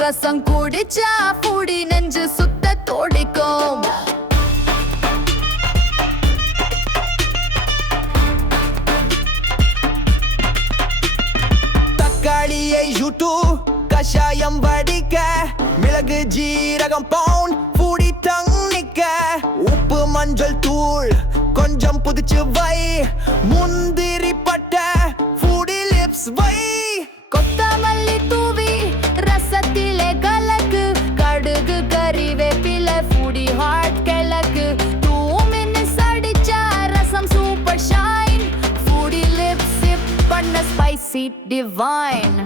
ரசம் குடிச்சா புடி நெஞ்சு சுத்த தோடிக்கும். தக்காளியை சுட்டு கஷாயம் வடிக்க, மிளகு ஜீரகம் பவுன் புடி தண்ணிக்க, உப்பு மஞ்சள் தூள் கொஞ்சம் புதிச்சு வை, முந்திரி பட்டை புடி லிப்ஸ் வை. கொத்தமல்லி தூவி ரசத்திலே கலக்கு, கடுகு கறிவேப்பிலை புடி ஹாட் கிழக்கு, 2 minutes அடிச்சா ரசம் சூப்பர் ஷைன், புடி லிப்ஸ் சிப் பண்ண ஸ்பைசி டிவைன்.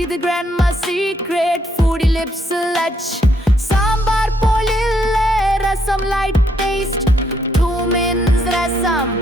இது grandma secret foodie lips lunch. Sambar போல் இல்ல ரசம் light taste, 2 minutes ரசம்